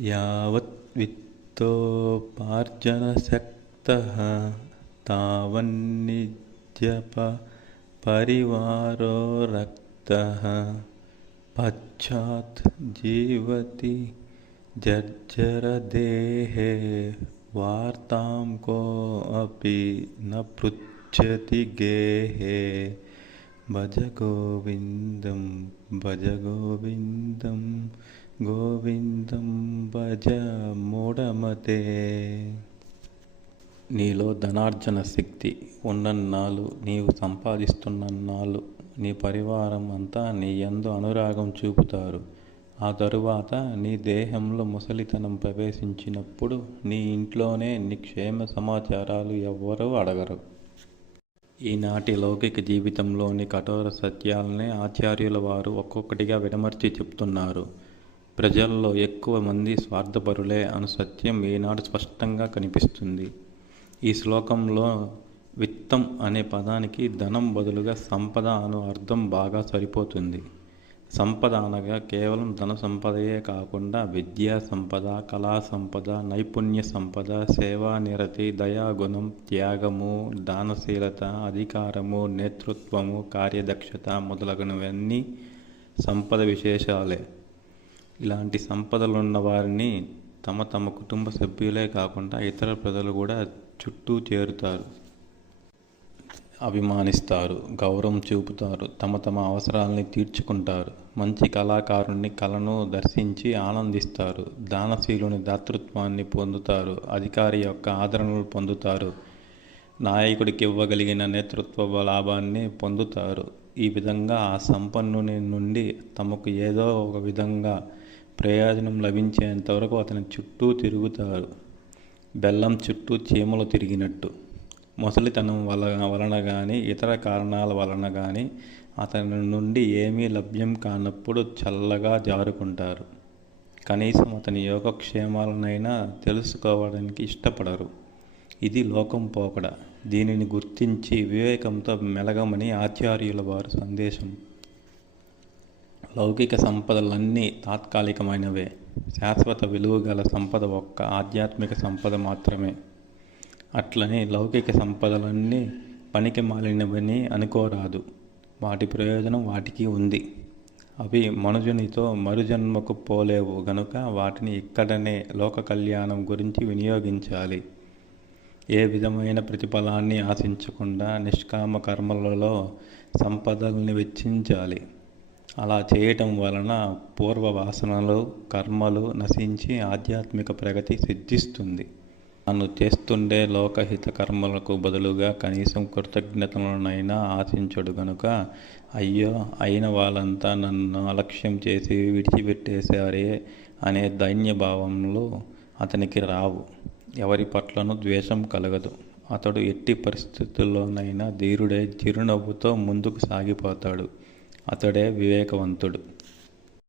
यावत् वित्तोपार्जनशक्तः पश्चात परिवारो जर्जर देहे वार्ता जर्जरदेहे वार्तां न पृछति गेहे। भज गोविन्दं, भज गोविन्दम् గోవిందం భజ మూఢమతే. నీలో ధనార్జన శక్తి ఉన్నన్నాళ్ళు నీవు సంపాదిస్తున్నన్నాళ్ళు నీ పరివారం అంతా నీ యందు అనురాగం చూపుతారు. ఆ తరువాత నీ దేహంలో ముసలితనం ప్రవేశించినప్పుడు నీ ఇంట్లోనే నీ క్షేమ సమాచారాలు ఎవ్వరూ అడగరు. ఈనాటి లౌకిక జీవితంలోని కఠోర సత్యాలనే ఆచార్యుల వారు ఒక్కొక్కటిగా విడమర్చి చెప్తున్నారు. ప్రజల్లో ఎక్కువ మంది స్వార్థపరులే అను సత్యం ఈనాడు స్పష్టంగా కనిపిస్తుంది. ఈ శ్లోకంలో విత్తం అనే పదానికి ధనం బదులుగా సంపద అను అర్థం బాగా సరిపోతుంది. సంపద అనగా కేవలం ధన సంపదయే కాకుండా విద్యా సంపద కళా సంపద నైపుణ్య సంపద సేవానిరతి దయాగుణం త్యాగము దానశీలత అధికారము నేతృత్వము కార్యదక్షత మొదలగునవన్నీ సంపద విశేషాలే. ఇలాంటి సంపదలున్న వారిని తమ తమ కుటుంబ సభ్యులే కాకుండా ఇతర ప్రజలు కూడా చుట్టూ చేరుతారు అభిమానిస్తారు గౌరవం చూపుతారు తమ తమ అవసరాలని తీర్చుకుంటారు మంచి కళాకారుణ్ణి కళను దర్శించి ఆనందిస్తారు దానశీలుని దాతృత్వాన్ని పొందుతారు అధికారి యొక్క ఆదరణలు పొందుతారు నాయకుడికి ఇవ్వగలిగిన నేతృత్వ లాభాన్ని పొందుతారు. ఈ విధంగా ఆ సంపన్నుని నుండి తమకు ఏదో ఒక విధంగా ప్రయోజనం లభించేంతవరకు అతని చుట్టూ తిరుగుతారు. బెల్లం చుట్టూ చీమలు తిరిగినట్టు. ముసలితనం వల వలన కానీ ఇతర కారణాల వలన కానీ అతని నుండి ఏమీ లభ్యం కానప్పుడు చల్లగా జారుకుంటారు. కనీసం అతని యోగక్షేమాలనైనా తెలుసుకోవడానికి ఇష్టపడరు. ఇది లోకం పోకడ. దీనిని గుర్తించి వివేకంతో మెలగమని ఆచార్యుల వారు సందేశం లౌకిక సంపదలన్నీ తాత్కాలికమైనవే. శాశ్వత విలువ గల సంపద ఒక్క ఆధ్యాత్మిక సంపద మాత్రమే. అట్లనే లౌకిక సంపదలన్నీ పనికి మాలినవని అనుకోరాదు. వాటి ప్రయోజనం వాటికి ఉంది. అవి మనుజునితో మరుజన్మకు పోలేవు గనుక వాటిని ఇక్కడనే లోక కళ్యాణం గురించి వినియోగించాలి. ఏ విధమైన ప్రతిఫలాన్ని ఆశించకుండా నిష్కామ కర్మలలో సంపదల్ని వెచ్చించాలి. అలా చేయటం వలన పూర్వ వాసనలు కర్మలు నశించి ఆధ్యాత్మిక ప్రగతి సిద్ధిస్తుంది. తాను చేస్తుండే లోకహిత కర్మలకు బదులుగా కనీసం కృతజ్ఞతలనైనా ఆశించడు గనుక అయ్యో అయిన వాళ్ళంతా నన్ను అలక్ష్యం చేసి విడిచిపెట్టేశారే అనే దైన్యభావంలో అతనికి రావు. ఎవరి పట్లను ద్వేషం కలగదు. అతడు ఎట్టి పరిస్థితుల్లోనైనా ధీరుడే చిరునవ్వుతో ముందుకు సాగిపోతాడు. అతడే వివేకవంతుడు.